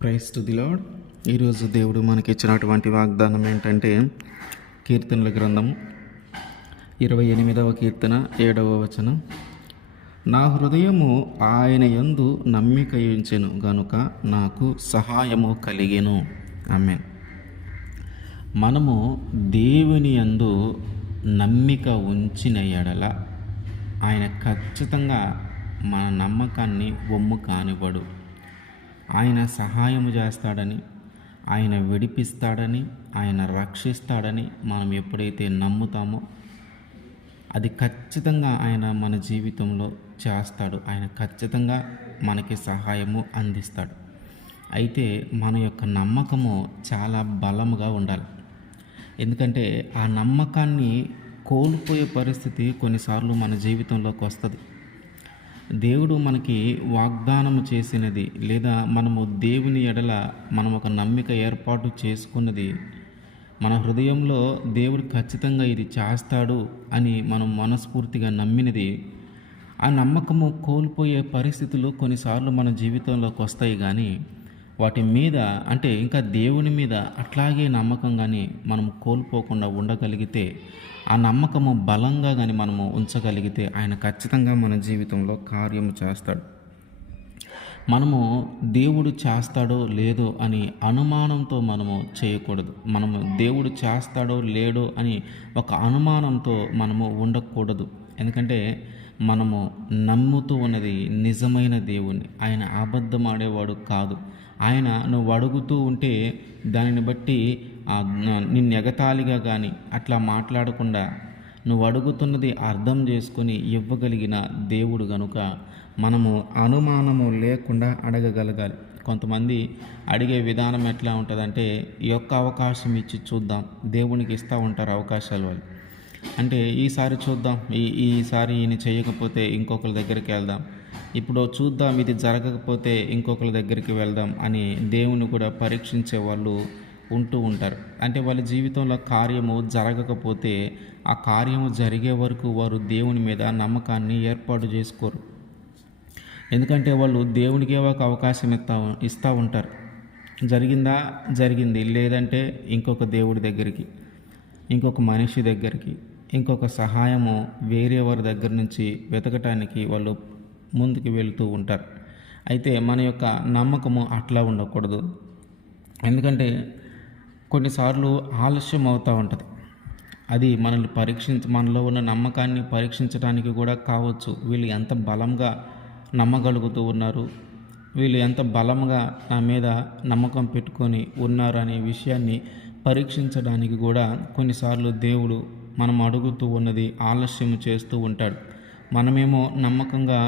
Praise to the lord. ఈరోజు దేవుడు మనకి ఇచ్చినటువంటి వాగ్దానం ఏంటంటే, కీర్తనల గ్రంథం 28వ కీర్తన 7వ వచనం. నా హృదయము ఆయన యందు నమ్మిక ఉంచెను గనుక నాకు సహాయము కలిగెను. ఆమేన్. మనము దేవుని యందు నమ్మిక ఉంచిన ఎడల ఆయన ఖచ్చితంగా మన నమ్మకాన్ని వమ్ము కానివ్వడు. ఆయన సహాయము చేస్తాడని, ఆయన విడిపిస్తాడని, ఆయన రక్షిస్తాడని మనం ఎప్పుడైతే నమ్ముతామో అది ఖచ్చితంగా ఆయన మన జీవితంలో చేస్తాడు. ఆయన ఖచ్చితంగా మనకి సహాయము అందిస్తాడు. అయితే మన యొక్క నమ్మకము చాలా బలముగా ఉండాలి. ఎందుకంటే ఆ నమ్మకాన్ని కోల్పోయే పరిస్థితి కొన్నిసార్లు మన జీవితంలోకి వస్తుంది. దేవుడు మనకి వాగ్దానము చేసినది, లేదా మనము దేవుని ఎడల మనం ఒక నమ్మిక ఏర్పాటు చేసుకున్నది, మన హృదయంలో దేవుడు ఖచ్చితంగా ఇది చేస్తాడు అని మనం మనస్ఫూర్తిగా నమ్మినది, ఆ నమ్మకము కోల్పోయే పరిస్థితులు కొన్నిసార్లు మన జీవితంలోకి వస్తాయి. కానీ వాటి మీద అంటే ఇంకా దేవుని మీద అట్లాగే నమ్మకం కానీ మనం కోల్పోకుండా ఉండగలిగితే, ఆ నమ్మకము బలంగా కానీ మనము ఉంచగలిగితే ఆయన ఖచ్చితంగా మన జీవితంలో కార్యము చేస్తాడు. మనము దేవుడు చేస్తాడో లేదో అని అనుమానంతో మనము చేయకూడదు. మనము దేవుడు చేస్తాడో లేడో అని ఒక అనుమానంతో మనము ఉండకూడదు. ఎందుకంటే మనము నమ్ముతూ ఉన్నది నిజమైన దేవుణ్ణి. ఆయన అబద్ధం ఆడేవాడు కాదు. ఆయన నువ్వు అడుగుతూ ఉంటే దానిని బట్టి నిన్ను ఎగతాళిగా కానీ అట్లా మాట్లాడకుండా నువ్వు అడుగుతున్నది అర్థం చేసుకొని ఇవ్వగలిగిన దేవుడు గనుక మనము అనుమానము లేకుండా అడగగలగాలి. కొంతమంది అడిగే విధానం ఎట్లా ఉంటుందంటే, ఈ యొక్క అవకాశం ఇచ్చి చూద్దాం, దేవునికి ఇస్తూ ఉంటారు అవకాశాలు వాళ్ళు. అంటే ఈసారి చూద్దాం, ఈసారి ఈయన చేయకపోతే ఇంకొకరి దగ్గరికి వెళ్దాం, ఇప్పుడు చూద్దాం ఇది జరగకపోతే ఇంకొకరి దగ్గరికి వెళ్దాం అని దేవుని కూడా పరీక్షించే వాళ్ళు ఉంటూ ఉంటారు. అంటే వాళ్ళ జీవితంలో కార్యము జరగకపోతే ఆ కార్యము జరిగే వరకు వారు దేవుని మీద నమ్మకాన్ని ఏర్పాటు చేసుకోరు. ఎందుకంటే వాళ్ళు దేవునికే ఒక అవకాశం ఇస్తూ ఉంటారు. జరిగిందా జరిగింది, లేదంటే ఇంకొక దేవుడి దగ్గరికి, ఇంకొక మనిషి దగ్గరికి, ఇంకొక సహాయము వేరే వారి దగ్గర నుంచి వెతకటానికి వాళ్ళు ముందుకు వెళుతూ ఉంటారు. అయితే మన యొక్క నమ్మకము అట్లా ఉండకూడదు. ఎందుకంటే కొన్నిసార్లు ఆలస్యం అవుతూ ఉంటుంది. అది మనల్ని మనలో ఉన్న నమ్మకాన్ని పరీక్షించడానికి కూడా కావచ్చు. వీళ్ళు ఎంత బలంగా నమ్మగలుగుతూ ఉన్నారు, వీళ్ళు ఎంత బలంగా నా మీద నమ్మకం పెట్టుకొని ఉన్నారు అనే విషయాన్ని పరీక్షించడానికి కూడా కొన్నిసార్లు దేవుడు మనం అడుగుతూ ఉన్నది ఆలస్యం చేస్తూ ఉంటాడు. మనమేమో నమ్మకంగా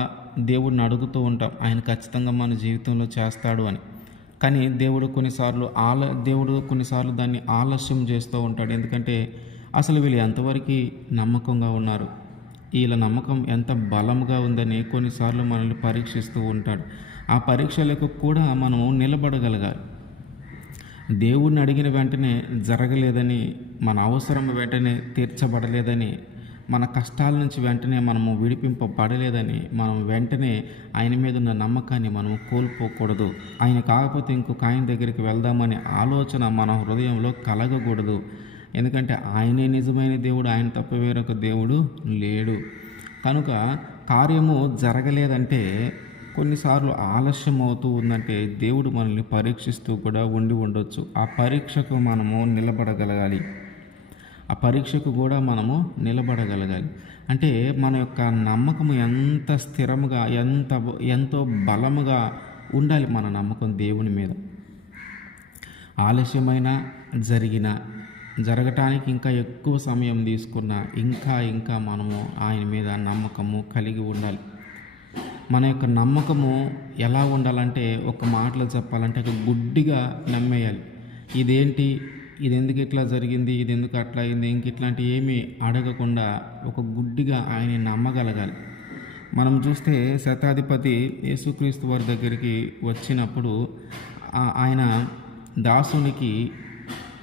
దేవుడిని అడుగుతూ ఉంటాం, ఆయన ఖచ్చితంగా మన జీవితంలో చేస్తాడు అని. కానీ దేవుడు కొన్నిసార్లు దాన్ని ఆలస్యం చేస్తూ ఉంటాడు. ఎందుకంటే అసలు వీళ్ళు ఎంతవరకు నమ్మకంగా ఉన్నారు, వీళ్ళ నమ్మకం ఎంత బలంగా ఉందని కొన్నిసార్లు మనల్ని పరీక్షిస్తూ ఉంటాడు. ఆ పరీక్షలకు కూడా మనము నిలబడగలగాలి. దేవుడిని అడిగిన వెంటనే జరగలేదని, మన అవసరం వెంటనే తీర్చబడలేదని, మన కష్టాల నుంచి వెంటనే మనము విడిపింపబడలేదని మనం వెంటనే ఆయన మీద ఉన్న నమ్మకాన్ని మనము కోల్పోకూడదు. ఆయన కాకపోతే ఇంకొక ఆయన దగ్గరికి వెళ్దామనే ఆలోచన మన హృదయంలో కలగకూడదు. ఎందుకంటే ఆయనే నిజమైన దేవుడు, ఆయన తప్ప వేరొక దేవుడు లేడు. కనుక కార్యము జరగలేదంటే, కొన్నిసార్లు ఆలస్యం అవుతూ ఉందంటే దేవుడు మనల్ని పరీక్షిస్తూ కూడా ఉండొచ్చు. ఆ పరీక్షకు మనము నిలబడగలగాలి. ఆ పరీక్షకు కూడా మనము నిలబడగలగాలి. అంటే మన యొక్క నమ్మకము ఎంత స్థిరముగా, ఎంతో బలముగా ఉండాలి మన నమ్మకం దేవుని మీద. ఆలస్యమైన జరగటానికి ఇంకా ఎక్కువ సమయం తీసుకున్న ఇంకా మనము ఆయన మీద నమ్మకము కలిగి ఉండాలి. మన యొక్క నమ్మకము ఎలా ఉండాలంటే, ఒక మాటలో చెప్పాలంటే ఒక గుడ్డిగా నమ్మేయాలి. ఇది ఎందుకు ఇట్లా జరిగింది, ఇది ఎందుకు అట్లా అయింది, ఇంక ఇట్లాంటి ఏమీ అడగకుండా ఒక గుడ్డిగా ఆయన నమ్మగలగాలి. మనం చూస్తే శతాధిపతి యేసుక్రీస్తు వారి దగ్గరికి వచ్చినప్పుడు ఆయన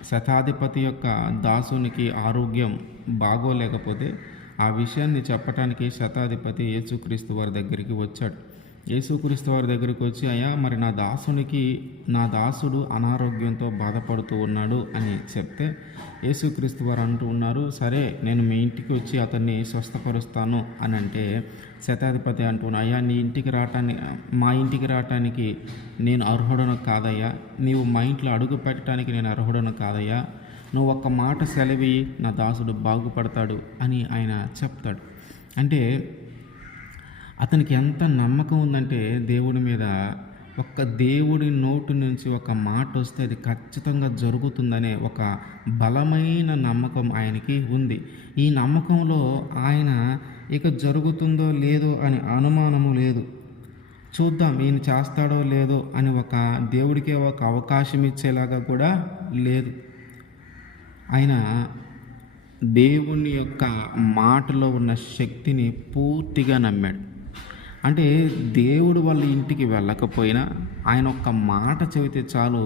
శతాధిపతి యొక్క దాసునికి ఆరోగ్యం బాగోలేకపోతే ఆ విషయాన్ని చెప్పటానికి శతాధిపతి యేసుక్రీస్తు వారి దగ్గరికి వచ్చాడు. యేసుక్రీస్తు వారి దగ్గరికి వచ్చి, అయ్యా మరి నా దాసుడు అనారోగ్యంతో బాధపడుతూ ఉన్నాడు అని చెప్తే యేసుక్రీస్తు వారు అంటూ ఉన్నారు, సరే నేను మీ ఇంటికి వచ్చి అతన్ని స్వస్థపరుస్తాను అని అంటే శతాధిపతి అంటున్నా, అయ్యా మా ఇంటికి రావటానికి నేను అర్హుడను కాదయ్యా, నీవు మా ఇంట్లో అడుగు పెట్టడానికి నేను అర్హుడను కాదయ్యా, నువ్వు ఒక్క మాట సెలవి నా దాసుడు బాగుపడతాడు అని ఆయన చెప్తాడు. అంటే అతనికి ఎంత నమ్మకం ఉందంటే దేవుడి మీద, ఒక్క దేవుడి నోటు నుంచి ఒక మాట వస్తే అది ఖచ్చితంగా జరుగుతుందనే ఒక బలమైన నమ్మకం ఆయనకి ఉంది. ఈ నమ్మకంలో ఆయన ఇక జరుగుతుందో లేదో అని అనుమానము లేదు. చూద్దాం ఈయన చేస్తాడో లేదో అని ఒక దేవుడికే ఒక అవకాశం ఇచ్చేలాగా కూడా లేదు. ఆయన దేవుని యొక్క మాటలో ఉన్న శక్తిని పూర్తిగా నమ్మాడు. అంటే దేవుడు వాళ్ళ ఇంటికి వెళ్ళకపోయినా ఆయన ఒక్క మాట చెబితే చాలు,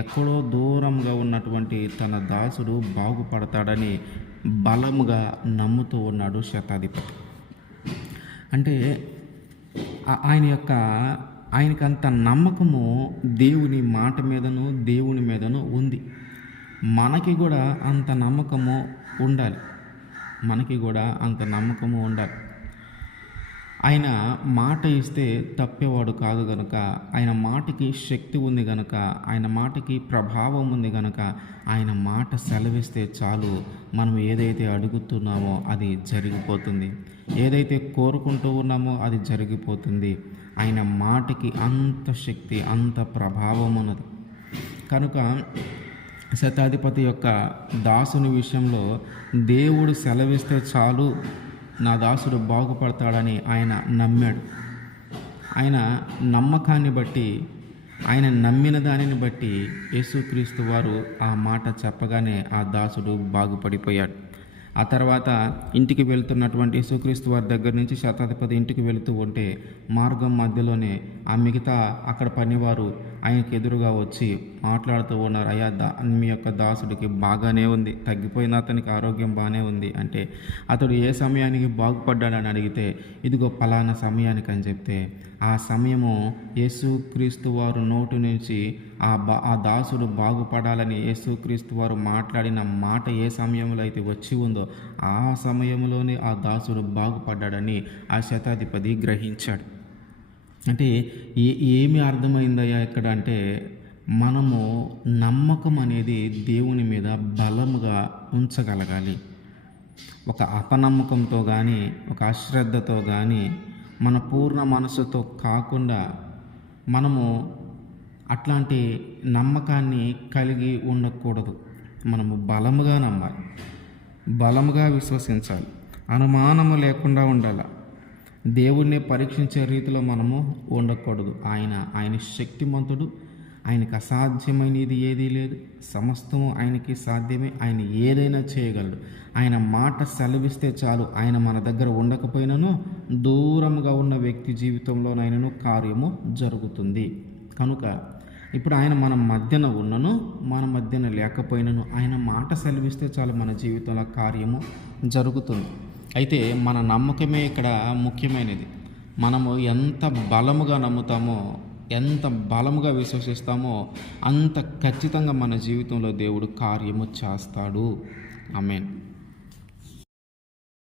ఎక్కడో దూరంగా ఉన్నటువంటి తన దాసుడు బాగుపడతాడని బలముగా నమ్ముతూ ఉన్నాడు శతాధిపతి. అంటే ఆయనకంత నమ్మకము దేవుని మాట మీదను దేవుని మీదను ఉంది. మనకి కూడా అంత నమ్మకము ఉండాలి. ఆయన మాట ఇస్తే తప్పేవాడు కాదు గనుక, ఆయన మాటకి శక్తి ఉంది గనుక, ఆయన మాటకి ప్రభావం ఉంది గనుక, ఆయన మాట సెలవిస్తే చాలు మనం ఏదైతే అడుగుతున్నామో అది జరిగిపోతుంది, ఏదైతే కోరుకుంటూ ఉన్నామో అది జరిగిపోతుంది. ఆయన మాటకి అంత శక్తి, అంత ప్రభావం ఉన్నది కనుక శతాధిపతి యొక్క దాసుని విషయంలో దేవుడు సెలవిస్తే చాలు నా దాసుడు బాగుపడతాడని ఆయన నమ్మాడు. ఆయన నమ్మకాన్ని బట్టి, ఆయన నమ్మిన దానిని బట్టి యేసుక్రీస్తు వారు ఆ మాట చెప్పగానే ఆ దాసుడు బాగుపడిపోయాడు. ఆ తర్వాత ఇంటికి వెళ్తున్నటువంటి యేసుక్రీస్తు వారి దగ్గర నుంచి శతాధిపతి ఇంటికి వెళుతూ ఉంటే మార్గం మధ్యలోనే ఆ మిగతా అక్కడ పనివారు ఆయనకి ఎదురుగా వచ్చి మాట్లాడుతూ ఉన్నారు, అయ్యా మీ యొక్క దాసుడికి బాగానే ఉంది, తగ్గిపోయిన అతనికి ఆరోగ్యం బాగానే ఉంది అంటే, అతడు ఏ సమయానికి బాగుపడ్డాడని అడిగితే ఇదిగో పలానా సమయానికి అని చెప్తే, ఆ సమయము యేసుక్రీస్తు వారు నోటి నుంచి ఆ దాసుడు బాగుపడాలని యేసుక్రీస్తు వారు మాట్లాడిన మాట ఏ సమయంలో అయితే వచ్చి ఉందో ఆ సమయంలోనే ఆ దాసుడు బాగుపడ్డాడని ఆ శతాధిపతి గ్రహించాడు. అంటే ఏమి అర్థమైందయ్యా ఇక్కడ అంటే, మనము నమ్మకం అనేది దేవుని మీద బలముగా ఉంచగలగాలి. ఒక అపనమ్మకంతో కానీ, ఒక అశ్రద్ధతో కానీ, మన పూర్ణ మనసుతో కాకుండా మనము అట్లాంటి నమ్మకాన్ని కలిగి ఉండకూడదు. మనము బలముగా నమ్మాలి, బలముగా విశ్వసించాలి, అనుమానము లేకుండా ఉండాలి. దేవుణ్ణి పరీక్షించే రీతిలో మనము ఉండకూడదు. ఆయన శక్తిమంతుడు, ఆయనకు అసాధ్యమైనది ఏదీ లేదు, సమస్తము ఆయనకి సాధ్యమే. ఆయన ఏదైనా చేయగలడు. ఆయన మాట సెలవిస్తే చాలు, ఆయన మన దగ్గర ఉండకపోయినను దూరంగా ఉన్న వ్యక్తి జీవితంలోనైనను కార్యము జరుగుతుంది. కనుక ఇప్పుడు ఆయన మన మధ్యన ఉన్నను, మన మధ్యన లేకపోయినను ఆయన మాట సెలవిస్తే చాలు మన జీవితంలో కార్యము జరుగుతుంది. అయితే మన నమ్మకమే ఇక్కడ ముఖ్యమైనది. మనము ఎంత బలముగా నమ్ముతామో, ఎంత బలముగా విశ్వసిస్తామో అంత ఖచ్చితంగా మన జీవితంలో దేవుడు కార్యము చేస్తాడు. ఆమేన్.